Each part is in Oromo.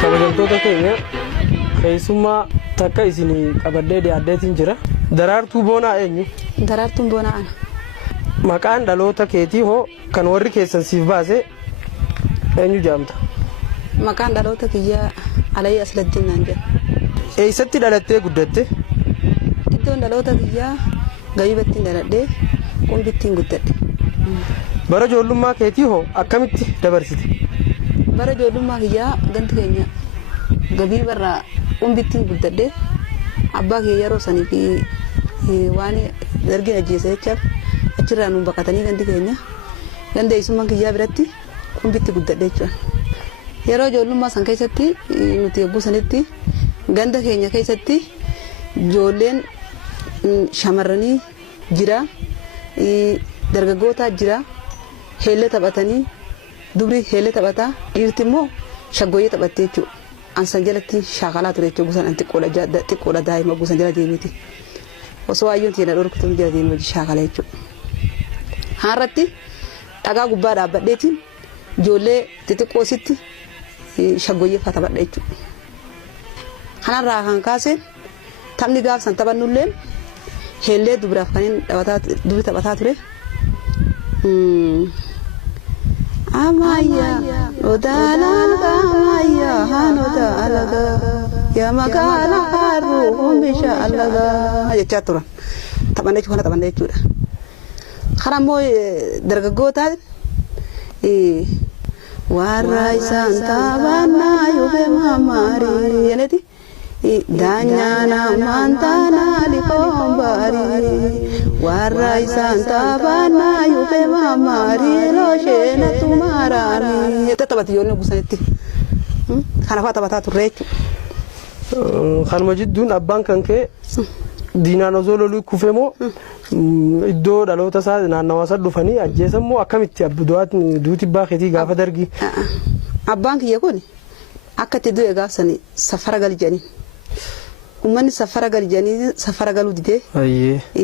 kabajamtoota keenya keessummaa takka isinii qabadhee dhiyaadheetiin jira. Daraartuu Boonaa eenyu? Daraartuun Boonaa ana. Maqaan dhaloota keetii hoo kan warri keessan siif baase eenyu jedhamta? Maqaan dhaloota kiyyaa Alayyi Asladdiin naan jedha. Eessatti dhalattee guddatte? Iddoon dhaloota kiyyaa Gabibattiin dhaladhee Qumbittiin guddadhe. Bara ijoollummaa keetii hoo akkamitti dabarsite? Bara ijoollummaa kiyyaa ganti keenya Gabii barraa Qumbittiin guddadhee abbaa kiyya yeroo sanii fi waan dargin ajjeese jechaaf achirraa nuun baqatanii ganti keenya ganda eessummaan kiyyaa biratti Qumbitti guddadhee jechuudha. Yeroo ijoollummaa san keessatti nuti eebbuu sanitti ganda keenya keessatti ijoolleen shamarranii jira, dargaggoota jira, heellee taphatanii dubri heellee taphataa dhiirti immoo shaggooyyee taphattee jechuudha. Ansan jalatti shaakalaa ture jechuudha. Gusan xiqqoodha daa'ima gusan jala deemiti. Osoo ayyoon teena dhorkutuun jala deemu shaakalaa jechuudha. Haarratti dhagaa gubbaa dhaabbadheetiin ijoollee xixiqqoositti shaggooyyee fa'aa taphadha jechuudha. Kanarraa kan kaasee taphni gaafsan taphannullee heellee dubiraaf kanneen dubri taphataa ture. Amaya odalaga amaya hanoda alaga ya magala haru umbisha alaga jecha turan taphanne kana taphanne jechuudha. Karamoo dargaggoota warra isaan taphana yoobe mamari yeneti danyana mantana likombari warra isaan taphana yoobe mamari loshena tumarani yetta taphati yoonni gusanitti kana fa'aa taphataa turre jechuudha. Kanuma jidduun abbaan kan kee diinaan osoo loluu kufee moo iddoo dhaloota isaa naannawaa isaa dhufanii ajjeesan moo akkamitti duuti baakeetii gaafa dargii? Abbaan kiyya kun akka itti du'e gaafsanii safara gali jedhanii. Uummanni safara gali jedhanii safara galuu didee.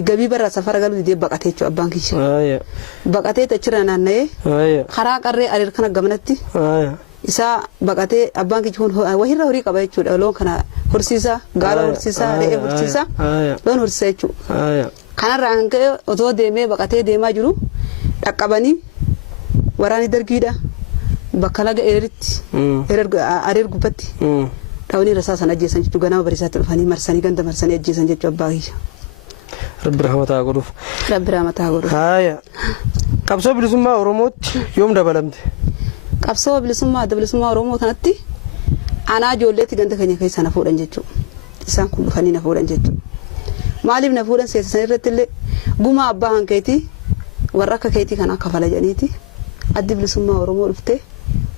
Gabii barraa safara galuu didee baqatee jechuudha abbaan kiyya. Baqatee achirra naanna'ee karaa qarree areer kana gamanatti isaa baqatee abbaan kiyya kun wahirra horii qaba jechuudha. Loon kana horsiisa, gaala horsiisa, re'ee horsiisa, loon horsiisa jechuudha. Kanarraa kan ka'e otoo deemee baqatee deemaa jiru dhaqqabanii waraanni dargiidha. Bakka laga ereeritti areer gubbatti dhawanii rasaasan ajjeesan jechuudha. Ganama bariisaatti dhufanii marsanii ganda marsanii ajjeesan jechuudha abbaa kiyya. Rabbi rahmataa godhuuf. Rabbi rahmataa godhuuf. Qabsoo bilisummaa Oromootti yoom dabalamte? Qabsoo bilisummaa Oromoo kanatti anaa ijoolleetti ganda keenya keessa na fuudhan jechuudha. Isaan kun dhufanii na fuudhan jechuudha. Maaliif na fuudhan seesisan irratti illee guma abbaa hankeetii warra akka keetii kan akka fala jedhaniiti addi bilisummaa Oromoo dhuftee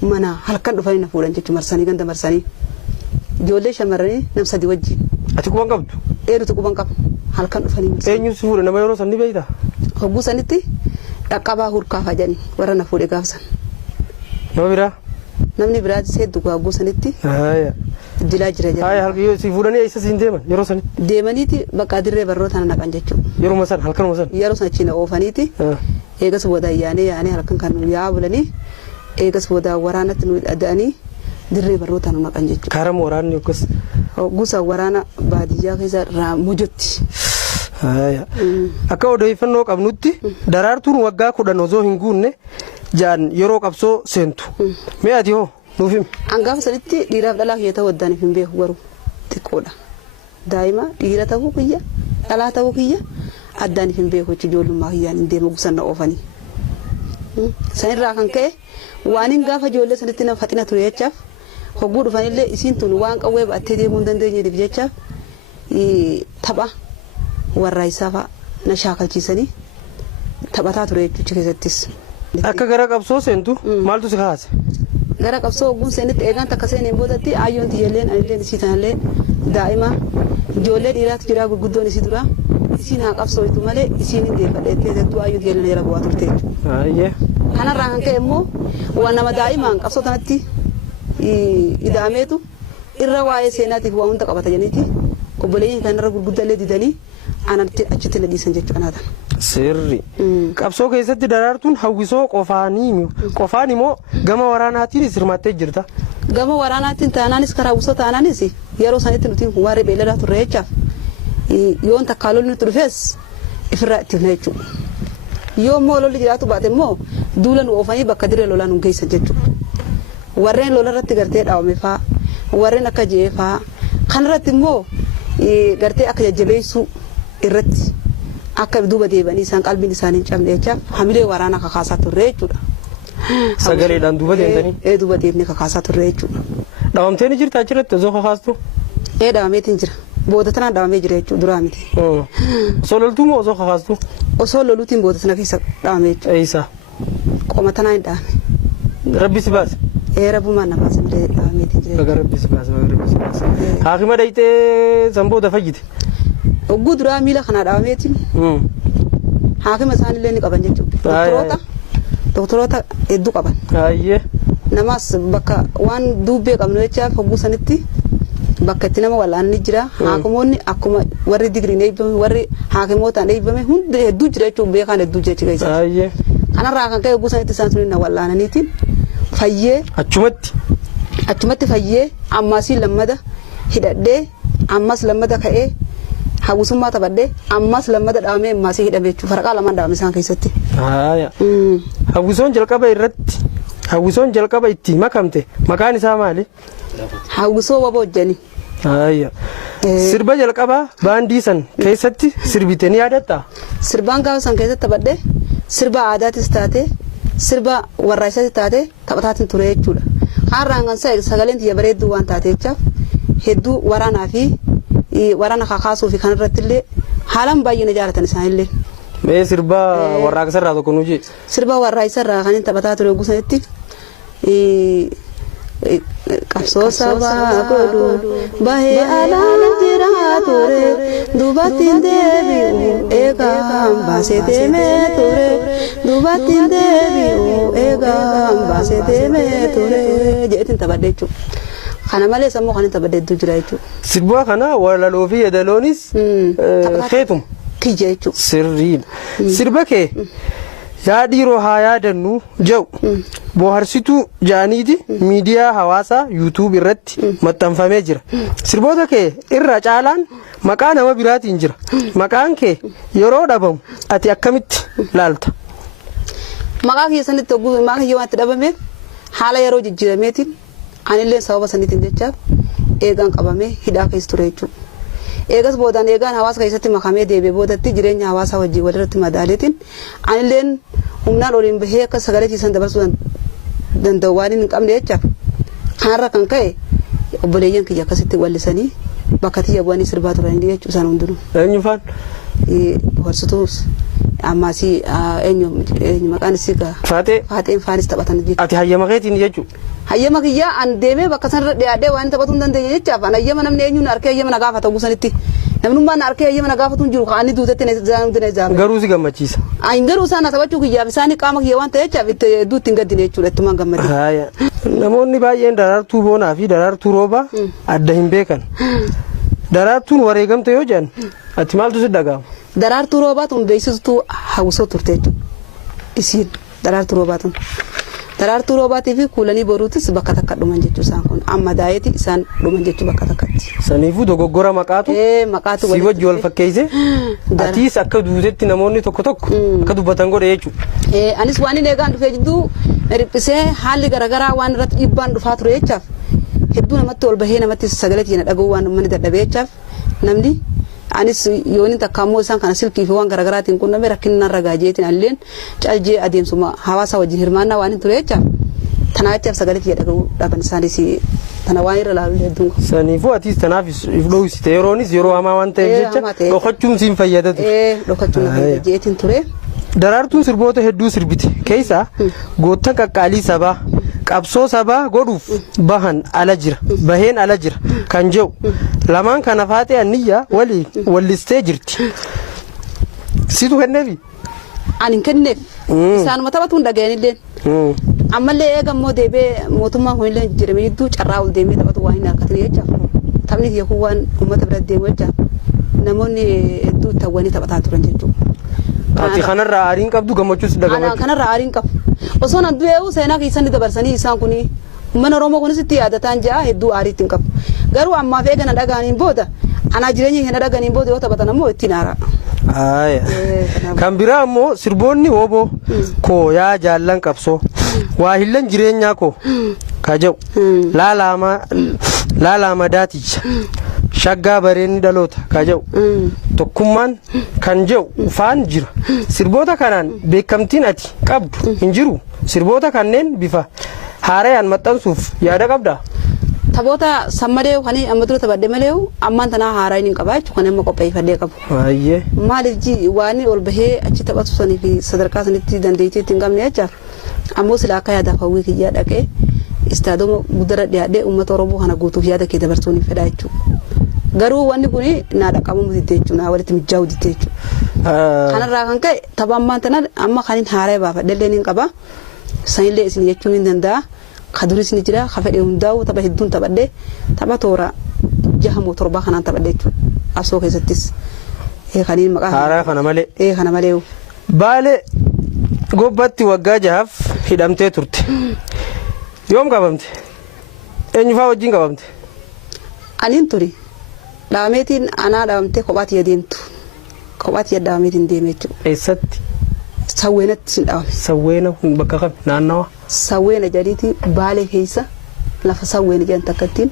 mana halkan dhufanii na fuudhan jechuudha. Marsanii ganda marsanii ijoollee shamarranii nam sadii wajjin. Ati quban qabdu? Dheerutu quban qabu halkan dhufanii marsanii. Eenyu si fuudhe nama yeroo san ni beektaa? Hogguu sanitti dhaqqabaa hurkaafaa jedhanii warra na fuudhe gaafsan. Nama biraa? Namni biraati seeddu hogguu sanitti. Dilaa jira jira. Halkan si fuudhanii eessa siin deeman yeroo sanitti? Deemaniiti bakka dirree barroota na naqan jechuudha. Yeroo san halkanuma san? Yeroo san achiin oofaniiti. Eegas booda yaanee halkan kan yaa bulanii eegas booda waraanatti nu dhadha'anii dirree barroota nu naqan jechuudha. Karam waraanni yookas? Gusa waraana baadiyyaa keessa irraa mujotti. Akka odeeffannoo qabnutti daraartuun waggaa 10 osoo hin guunne jaan yeroo qabsoo seentu. Mee ati hoo nuuf himi? Hangaafa sanitti dhiiraaf dhalaa kiyya ta'uu addaaniif hin beeku garuu xiqqoodha. Daa'ima dhiira ta'uu kiyya dhalaa ta'uu kiyya addaaniif hin beeku jechuudha. Ijoollummaa kiyyaan hin deemu gusanna oofanii. Sanirraa kan ka'e waan hin gaafa ijoollee sanitti nama faxina ture jechaaf hogguu dhufanillee isiin tun waan qawwee ba'attee deemuu hin dandeenyeef jechaaf tapha warraa isaa fa'a na shaakalchiisanii taphataa ture jechuudha keessattis. Akka gara qabsoo seentu maaltu si kaase? Gara qabsoo hogguun seenitti eegaan takka seeneen boodatti ayyoon tiyyalleen anilleen isii tanallee daa'ima ijoollee dhiiraatu jira gurguddoon isii dura isiin haa qabsooytu malee isiin hin deeffadheettee jettuu ayyoon tiyyalleen jala bu'aa turte jechuudha. Kanarraa kan ka'e immoo waan nama daa'imaan qabsoo kanatti ida'ameetu irra waa'ee seenaatiif waa hunda qabata jeniiti obboleeyyiin kanarra gurguddaallee didanii aanatti achitti na dhiisan jechuudha naatan. Sirri. Qabsoo keessatti daraartuun hawwisoo qofaan immoo gama waraanaatiin hirmaattee jirta. Gama waraanaatiin taanaanis karaa hawwisoo taanaanis yeroo sanitti nuti waaree beelladaa turre jechaaf yoon takkaa lolli nuti dhufees ifirraa itti himna jechuudha. Yoo immoo lolli jiraatu baate immoo duula nu oofanii bakka dirree lolaa nu geessan jechuudha. Warreen lola irratti gartee dhaawame fa'aa warreen akka je'ee fa'aa kanarratti immoo gartee akka jajjabeessuu irratti akka duuba deebanii isaan qalbiin isaanii hin cabne jechaaf hamilee waraanaa kakaasaa turre jechuudha. Sagaleedhaan duuba deemtanii? Duuba deemnee kakaasaa turre jechuudha. Dhaawamtee ni jirta achirratti osoo kakaastu? Dhaawameetiin jira. Booda tanaan dhaawamee jira jechuudha duraa miti. Osoo loltuu moo osoo kakaastu? Osoo loluutiin booda tana keessa dhaawamee jechuudha. Eessa? Qoma tanaa hin dhaawame. Rabbi si baase? Rabbumaan na baase malee dhaawameetiin jira. Baga Rabbi si baase, baga Rabbi si baase. Haakima dhayitee san booda fayyite? Ogguu duraa miila kanaa dhaawameetiin haakima isaanillee ni qaban jechuudha. Doktoroota hedduu qaban. Namas bakka waan dubbee qabnu jechaaf hogguu sanitti bakka itti nama wal'aan ni jira. Haakimoonni akkuma warri digriin eebbame warri haakimootaan eebbame hundi hedduu jira jechuudha beekaan hedduu jira jechuudha. Kanarraa kan ka'e hogguu sanitti isaan sun na wal'aananiitiin fayyee. Achumatti fayyee ammaasii lammada hidhadhee ammas lammada ka'ee. Hawwisummaa taphadhee ammas lammada dhaawamee ammaasii hidhame jechuudha. Faraqaa lamaan dhaawame isaan keessatti. Hawwisoon jalqaba itti makamte maqaan isaa maali? Hawwisoo waba hojjanii. Sirba jalqabaa baandii san keessatti sirbite ni yaadatta? Sirbaan gaafa san keessatti taphadhee sirba aadaatis taate sirba warraayisaatis taate taphataatiin ture jechuudha. Har'aan kan sagaleen tiyya bareedduu waan taate jechaaf hedduu waraanaa fi waraana kakaasuu fi kanarratti illee haalaan baay'ee na jaalatan isaanillee. Mee sirba warraaqsarraa tokko nu jee? Sirba warraaqsarraa kan inni taphataa ture hogguu sanitti qabsoo sabaa godhu bahee alaan jiraa ture dubartiin deebi'u eegaan baasee deemee ture dubartiin deebi'u eegaan baasee deemee ture jedhetiin taphadhe jechuudha. Kana malees ammoo kan inni taphadheetu jira jechuudha. Sirba kana walaloo fi yeedaloonis keetum. Kiyya jechuudha. Sirriidha. Sirba kee yaa dhiiroo haa yaadannu jedhu bohaarsituu jaaniiti miidiyaa hawaasaa yuutuub irratti maxxanfamee jira. Sirboota kee irra caalaan maqaa nama biraatiin jira. Maqaan kee yeroo dhabamu ati akkamitti laalta? Maqaa kiyya sanitti hogguu maqaa kiyya waan itti dhabameef haala yeroo jijjiirameetiin anillee sababa saniitiin jechaaf eegaan qabamee hidhaa keessa ture jechuudha. Eegas boodaan eegaan hawaasa keessatti makamee deebi'ee boodatti jireenya hawaasaa wajjin walirratti madaaleetiin anilleen humnaan oliin bahee akka sagalee ciisan dabarsuu danda'u waan hin qabne jechaaf kanarra kan ka'e obboleeyyan kiyya akkasitti wallisanii bakka tiyya bu'anii sirbaa turanii jechuudha isaan hundinuu. Eenyu faan? Bohaarsituus ammaasii eenyu maqaan isii gaa? Faaxeen faanis taphatan jechuudha. Ati hayyama keetiin jechuudha? Hayyama kiyyaa an deemee bakka sanarra dhiyaadhee waan taphatu hin dandeenye jechaaf an hayyama namni eenyuun harkee hayyama na gaafata hogguu sanitti namnummaan na harkee hayyama na gaafatu hin jiru kaanii duutetti na ijaaru. Garuu si gammachiisa. Garuu isaan na taphachuu kiyyaaf isaanii qaama kiyya waan ta'e jechaaf iddoo ittiin gaddine jechuudha ittumaan gammadee. Namoonni baay'een daraartuu boonaa fi daraartuu roobaa adda hin beekan. Daraartuun wareegamte yoo jedhan ati maaltu si dhaga'ama? Daraartuu roobaatuun beeksistuu hawwisoo turte jechuudha. Isiin daraartuu roobaatuun. Daraartuu roobaatii fi kuulanii boruutis bakka takka dhuman jechuudha isaan kun amma daa'eeti isaan dhuman jechuudha bakka takkatti. Saniifuu dogoggora maqaatu si wajji wal fakkeesse atiis akka duutetti namoonni tokko tokko akka dubbatan godhe jechuudha. Anis waan inni eegaan dhufee jidduu riphisee haalli garaagaraa waan irratti dhiibbaan dhufaa ture jechaaf hedduu namatti ol bahee namatti sagalee keenya dhaga'uu waan uummanni dadhabee jechaaf namni anis yooni takka ammoo isaan kana silkii fi waan garaagaraatiin qunname rakkinaan ragaa jeetiin alleen caljee adeemsuma hawaasa wajjin hirmaannaa waan hin ture jechaaf tanaa jechaaf sagalee kiyya dhaga'uu dhaban isaanis tana waan irra laalu hedduun. Saniifuu atiis tanaaf if dhoowwiste yeroonis yeroo hamaa waan ta'eef jecha dhokachuun siin fayyadatu. Dhokachuun na fayyada jeetiin ture. Daraartuun sirboota hedduu sirbite keessaa goottan qaqqaalii sabaa qabsoo sabaa godhuuf baheen ala jira kan jedhu lamaan kana faatee anniyyaa waliin wallistee jirti. Situ kenneefi? Ani hin kenneef. Isaanuma taphatuun dhaga'anillee. Ammallee eegammoo deebee mootummaan kun illee jijjiirame jidduu carraa ol deemee taphatu waan hin harkatne jechaaf taphni kiyya kun waan uummata bira deemu jecha namoonni hedduu tawwanii taphataa turan jechuudha. Ati kanarraa aariin qabdu gammachuus dagamachuu. Kanarraa aariin qabu. Osoo nan du'eewu seenaa keessatti dabarsanii isaan kuni mana Oromoo kunis itti yaadataan jaa hedduu aariitti hin qabu. Garuu ammaaf eegana dhagaaniin booda ana jireenya hin dhagaaniin booda yoo taphatan ammoo ittiin aara. Kan biraa ammoo sirboonni wooboo koo yaa jaallan qabsoo waa hillan jireenyaa koo ka jedhu laalaama daaticha shaggaa bareenni dhaloota ka jedhu tokkummaan kan jedhu faan jira. Sirboota kanaan beekamtiin ati qabdu hin jiru. Sirboota kanneen bifa haarayaan maxxansuuf yaada qabdaa? Taphoota sammadee kan amma dura taphadhe malee ammaan tanaa haaraa hin qabaa jechuudha kan amma qopheeffadhee qabu. Maaliif waan ol bahee achi taphatu sanii fi sadarkaa sanitti dandeettii ittiin qabne jecha ammoo silaa akka yaadaaf hawwii kiyyaa dhaqee istaadoma guddara dhiyaadhee uummata Oromoo kana guutuuf yaada kee dabarsuun hin fedhaa jechuudha. Garuu wanni kun naa dhaqamu didee jechuudha naa walitti mijaa'u didee jechuudha. Kanarraa kan ka'e tapha ammaan tanaa amma kan hin haaraa baafadhe illee hin qaba. Sanillee isin jechuun hin danda'a. Kaduris ni jira kafedhe hundaa'u tapha hedduun taphadhe tapha toora 6 moo 7 kanaan taphadhe jechuudha. Asoo keessattis kaniin maqaa haaraa kana malee kana malee Baalee gobbatti waggaa 6 hidhamtee turte. Yoom qabamte? Eenyu fa'aa wajjin qabamte? Aniin turi dhaameetiin anaa dhaamtee kophaatti yadeemtu. Kophaatti yaddaameetiin deemee jechuudha. Eessatti? Sawweenatti sin dhaame. Sawweena bakka kam naannawa? Sawweena jadiiti Baalee keessa lafa sawweena jedhan takkattiin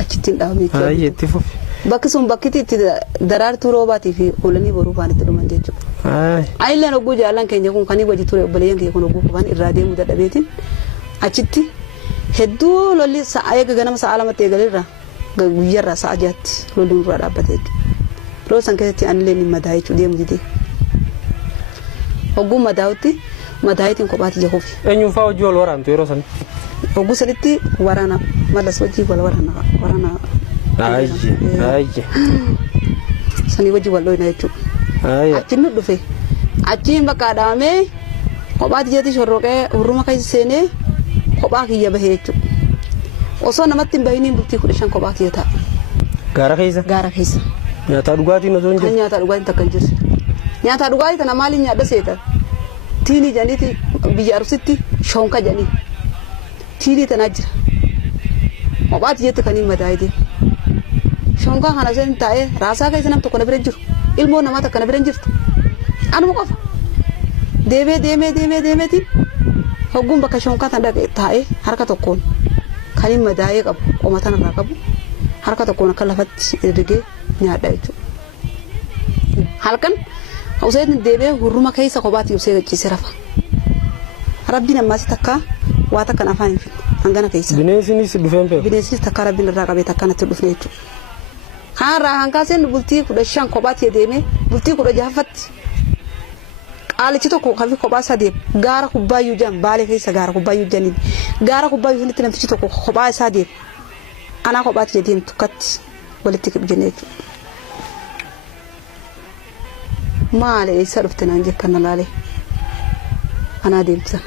achittiin dhaame jechuudha. Itti fufi. Bakki sun bakkitti itti daraartuu roobaatii fi oolanii boruu faan itti dhuman jechuudha. Ayilleen ogguu jaallan keenya kun kan wajji ture obboleeyyan keenya kun ogguu kufan irraa deemuu dadhabeetiin achitti hedduu lolli sa'a eega ganama sa'a lamatti eegalirra guyyarraa sa'a jaatti lolli nurraa dhaabbatee jechuudha. Yeroo san keessatti anillee ni madaa jechuudha deemu didee. Ogguu madaa'utti madaa'itiin kophaatti jahuufi. Eenyuun fa'aa hojii wal waraantu yeroo san? Ogguu saditti waraana malas hojii wal waraana. Sanii wajji wal dhoyna jechuudha. Achiin nu dhufe achiin bakka dhaamee kophaatti jeetii shorroqee hurruma keessa seenee kophaa kiyya bahee jechuudha. Osoo namatti hin bahiniin bultii 15 kophaa kiyya ta'a. Gaara keessa? Gaara keessa. Nyaataa dhugaatiin osoo hin jirre? Nyaataa dhugaatiin takka hin jirre. Nyaataa dhugaatii tana maaliin nyaadha seeta? Tiinii janiiti biyya Arsiitti shonka janii. Tiinii tanaa jira. Kophaatti jeetti kan hin madaa'ee shonkaa kana sen taa'ee raasaa keessa nam tokko na bira jiru ilmoo namaa takka na bira jirtu anuma qofa deemeetiin hogguun bakka shonkaa tan dhaqee taa'ee harka tokkoon kan hin madaa'ee qabu qoma tanarraa qabu harka tokkoon akka lafatti ergee nyaadha jechuudha. Halkan Hussein deebee hurruma keessa kophaatti usee gachiisee rafa. Rabbiin ammaas takka waa takkan afaan hin finne hangana keessa. Bineensinis dhufeen beeku. Bineensinis takka rabbiin irraa qabee takka natti dhufne jechuudha. Harraa hankaaseen bultii 15 kophaatti deemee bultii 16ffatti qaalichi tokko kafi kophaa sadii gaara kubbaayyuu jaan Baalee keessa gaara kubbaayyuu jaaniin gaara kubbaayyuu sunitti namtichi tokko kophaa isaa deemu anaa kophaatti deemtu katti walitti jennee jechuudha. Maali eessa dhufte naan jekkana laalee anaa deemsan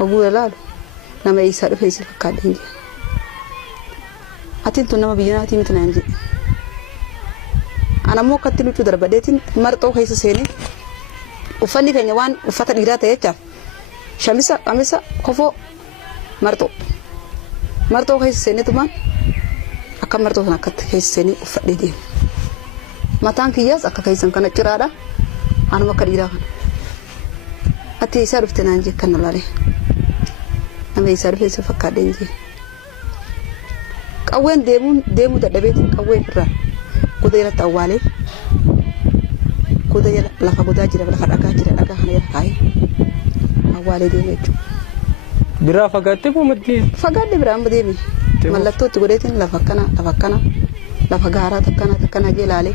oguu ilaalu nama eessaa dhufe si fakkaadheen jee. Atiin tun nama biyya naatii miti naan jedhe. Anammoo akkatti luchuu darbadeetiin marxoo keessa seenee uffanni keenya waan uffata dhiiraa ta'e jechaaf shamisa qamisa kofoo marxoo keessa seeneetumaan akka marxoo sana akkatti keessa seenee uffadhee deeme. Mataan kiyyaas akka keessan kana ciraadha anuma akka dhiiraa kana. Ati eessaa dhufte naan jee kana laalee nama eessaa dhufe si fakkaadheen jee. Qawween deemuu dadhabeetiin qawween irraa goda jalatti awwaalee goda jala lafa godaa jira lafa dhagaa jira dhagaa kana jala kaayee awwaalee deemee jechuudha. Biraa fagaattee moo maddii? Fagaadde biraa amma deemee mallattootti godheetiin lafa akkana lafa gaaraa takkana jee laalee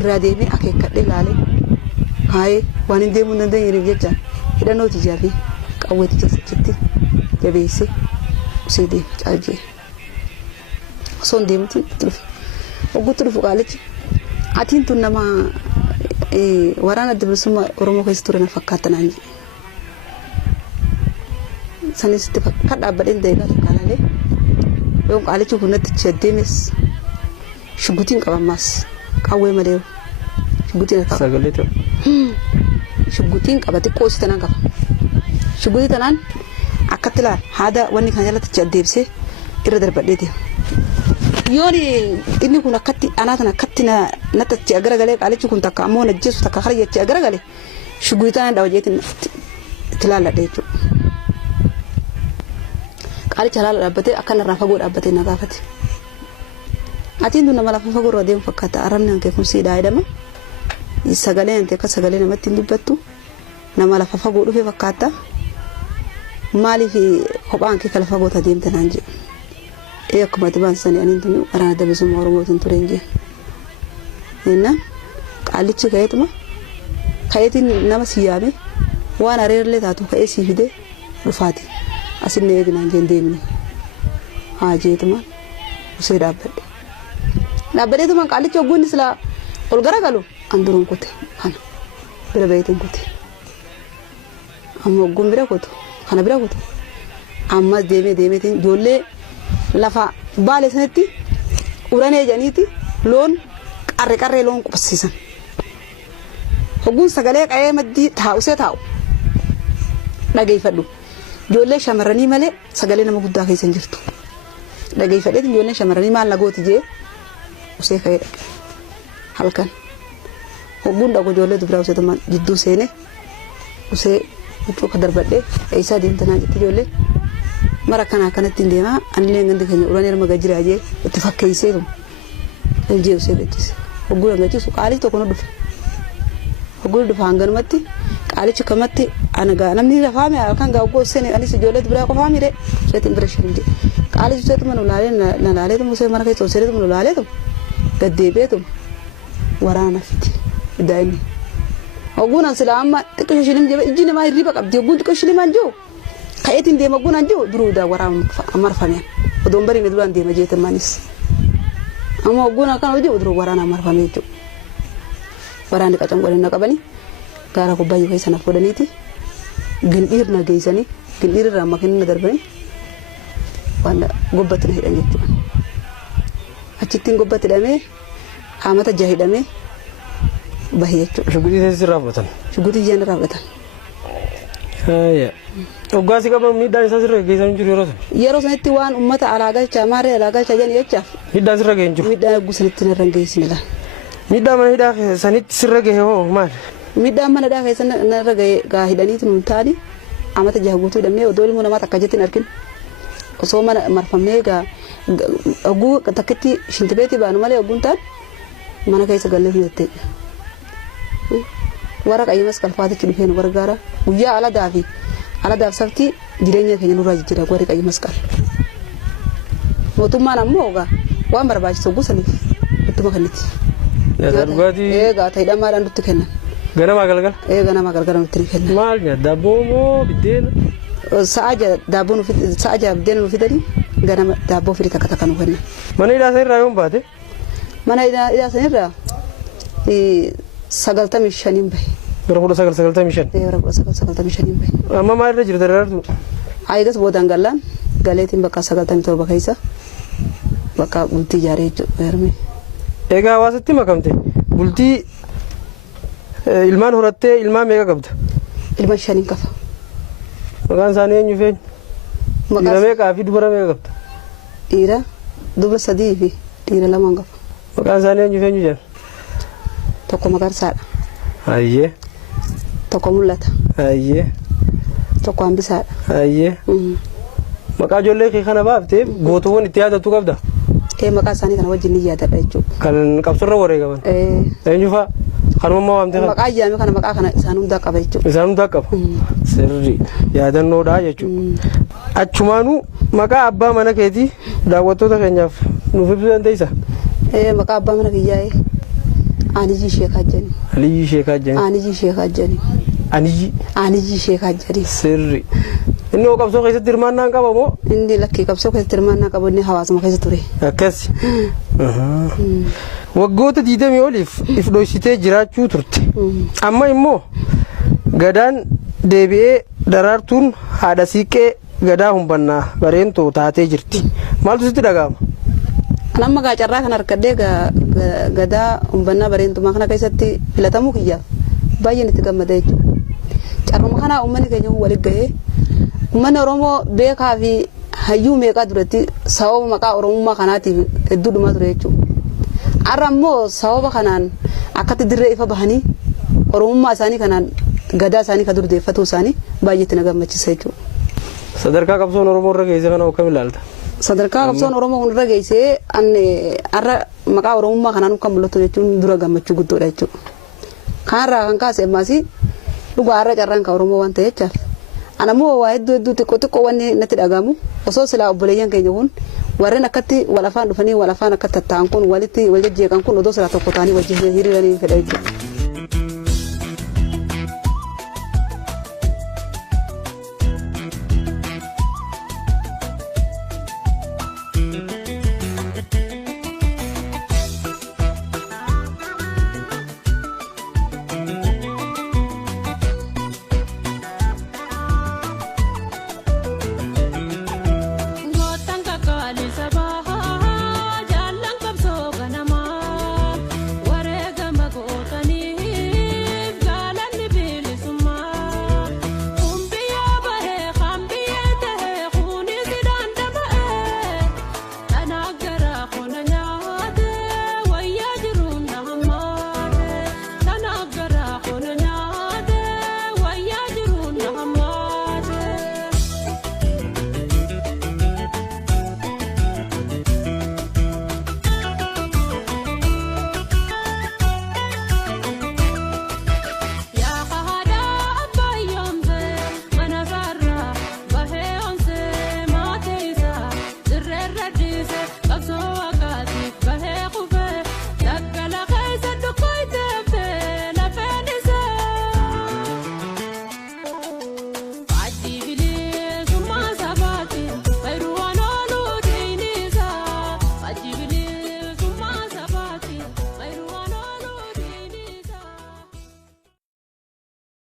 irraa deemee akeekkadhee laalee haayee waan hin deemuu hin dandeenyeef jecha hidhannooti ijaarrii qawweeti keessatti jabeessee usee deeme caajjee. Son deemutiin itti dhufe ogguutti dhufu qaalichi atiin tun nama waraana adda bilisummaa Oromoo keessa ture na fakkaata naan jedhe. Sanis itti kan dhaabbadheen deegaa takka laalee yoo qaalichi kun natti chaddeemes shugutiin qabamas qawwee malee shugutiin qaba sagalee ta'u shugutiin qabate qoosii tanaan qaba shugutii tanaan akkatti laal haada wanni kana jalatti chaddeebsee irra darbadheeti yoon inni kun akkatti anaatan akkatti natti agaragalee qaalichi kun takka ammoo najjeesu takka kara jechi agaragalee shugutii tanaan dhawajeetiin itti laalladhe jechuudha qaalicha laala dhaabbatee akkana irraa fagoo dhaabbatee na gaafate atiin dun nama lafa fagoo irraa deemu fakkaata arrabni hankee kun siidhaa jedhama sagalee hantee akka sagalee namatti hin dubbattu nama lafa fagoo dhufe fakkaata maaliif kophaa hankee kala fagoota deemte naan jedhu akkuma itti baansanii aniin tunu waraana bilisummaa Oromootiin ture hin jenne qaalichi ka'eetiin nama siyaame waan areerlee taatu ka'ee sii fidee dhufaati asinne eegnaan jeen deemne haa jeetuma usee dhaabbadeetuma qaalichi ogguun isla ol garagalu an duruun kute kana bira bayeetiin kute amma ogguun bira kutu kana bira kutu ammas deemeetiin ijoollee lafa baale sanitti uranee janiiti loon qarree loon qubsiisan ogguun sagalee qa'ee maddii taa'usee taa'u dhageeffadhu ijoollee shamarranii malee sagalee nama guddaa keessa hin jirtu dhageeffadheetiin ijoolleen shamarranii maal nagooti jee usee ka'ee dhaqe halkan ogguun dhaqu ijoollee dubiraa usee tumaan jidduu seene usee huccuu ka darbadhee eessaa deemtanaa jetti ijoollee mara akkanatti hin deemaa anillee gandi keenya uranee nama gajiraa jee itti fakkeesseetu jee usee gachise ogguun hangachiisu qaalii tokko nu dhufe ogguun dhufa hanganumatti qaalichi kamatti anagaa namni lafaame halkan gaawgoo seene anis ijoollee dubiraa qofaa mire seetiin bira shirin jee qaalichi seetuma nu laalee musee mana keessa seetuma nu laalee gaddeebeetu waraana fiti daa'imni ogguun an silaa amma xiqqoo shilim jee ijji namaa hirriba qabdi ogguun xiqqoo shilimaan jiru ka'eetiin deema ogguun an jiru duruu waraana marfameen odoon bariine duraan deema jeetamanis amma ogguun akkan hojii duruu waraana marfamee jechuudha waraanni qacanqoleen na qabanii gaara kubbayyoo keessa na fuudhaniiti gindhiir na geessanii gindhiir irraa makiinni na darbanii waan gobbatti na hidhan jechuudha achittiin gobbatti hidhamee haamata jaha hidhamee bahee jechuudha. Shugutii keessatti raafatan. Shugutii ijaan raafatan. Oggaasii qaban miidhaan isaa sirra geessanii jiru yeroo sana. Yeroo sanatti waan uummata alaa galchaa maarree alaa galchaa jedhan jechaaf. Miidhaan sirra ga'een jiru. Miidhaan eeguu sanitti narra hin geessine laal. Miidhaan mana hidhaa sanitti sirra ga'e hoo maal? Miidhaan mana hidhaa keessa narra ga'e gaa hidhaniitu nuun taani haamata jaha guutuu hidhamnee odoo ilmoo namaa takka jettiin arginu osoo mana marfamnee gaa oguu takkitti shintibeetii baanu malee oguun taan mana keessa gallee fidattee warra qayyimas qalfaatichi dhufee nu gargaara guyyaa aladaaf saftii jireenya keenya nurraa jijjiira warri qayyimas qal mootummaan ammoo waan barbaachisu guusaniif ittuma kennitti. Eegaa ta'idhamaadhaan nutti kennan. Ganamaa galgala? Ganamaa galgala nutti kennan. Maal nyaata daabboo moo biddeena? Sa'a jaha biddeena nu fidanii ganama daabboo firii takka nu kennan. Mana hidhaa sanirraa yoom baate? Mana hidhaa sanirraa 95 bahe. Gara 1995? Gara 1995 bahe. Amma maalirra jirta daraartu? Eegas boodaan gallaan galeetiin bakka 97 keessa bakka bultii ijaaree jechuudha. Egaa hawaasatti makamte bultii ilmaan horattee ilmaan meeqa qabda? Ilmaan 5 qaba. Maqaan isaanii eenyu feeni? Dhiira meeqaa fi dubara meeqa qabda? Dhiira dubara 3 fi dhiira 2 qaba. Maqaan isaanii eenyu feenyu jedhan? Tokko Magarsaadha. Ayyee. Tokko Mul'ata. Ayyee. Tokko Hambisaadha. Ayyee. Maqaa ijoollee kee kana baaftee gootuuwwan itti yaadatu qabda? Maqaa isaanii kana wajjin ni yaadadha jechuudha. Kan qabsurra wareegaman? Eenyu fa'a? Kanuma waamte kana? Maqaa ijaame kana maqaa kana isaan hundaa qaba jechuudha. Isaan hundaa qaba? Sirri yaadannoodha jechuudha. Achumaanuu maqaa abbaa mana keetii daawwattoota keenyaaf nuuf ibsuu dandeessaa? Maqaa abbaa mana kiyyaa Anijii Sheekaa jedhani. Aliyyi Sheekaa jedhani. Anijii Sheekaa jedhani. Anijii Sheekaa jedhani. Sirri. Inni hoo qabsoo keessatti hirmaannaa qaba moo? Inni lakkii qabsoo keessatti hirmaannaa qabu inni hawaasuma keessa ture. Akkasi. Waggoota 20 oliif if dhoksitee jiraachuu turte. Amma immoo gadaan deebi'ee daraartuun haadha siiqqee gadaa humbannaa bareentoo taatee jirti. Maaltu sitti dhaga'ama? Nama gacarraa kan harkadhee gadaa humbannaa bareentumaa kana keessatti filatamuu kiyyaaf baay'een itti gammada jechuudha. Carruma kanaa uummanni keenya waliin gahee uummanni Oromoo beekaa fi hayyuu meeqaa duratti sababa maqaa Oromummaa kanaatiif hedduu dhumaa ture jechuudha. Har'a immoo sababa kanaan akkatti dirree ifa bahanii Oromummaa isaanii kanaan gadaa isaanii kan durdeeffatuu isaanii baay'eetti na gammachiisa jechuudha. Sadarkaa qabsoon Oromoo irra geesse kana akkam ilaalta? Sadarkaa qabsoon Oromoo irra geesse har'a maqaa Oromummaa kanaan kan mul'atu jechuun dura gammachuu guddoodha jechuudha. Kanarraa kan kaase ammaasii dhugaa har'a carraan kan Oromoo waan ta'e jechaaf. Ana immoo waa hedduu xiqqoo wanni natti dhagahamu osoo silaa obboleeyyan keenya kun warreen akkatti wal afaan dhufanii wal afaan akka tatta'an kun walitti wal jejjeeqan kun odoo silaa tokko ta'anii wajjin hiriiranii fedha jechuudha.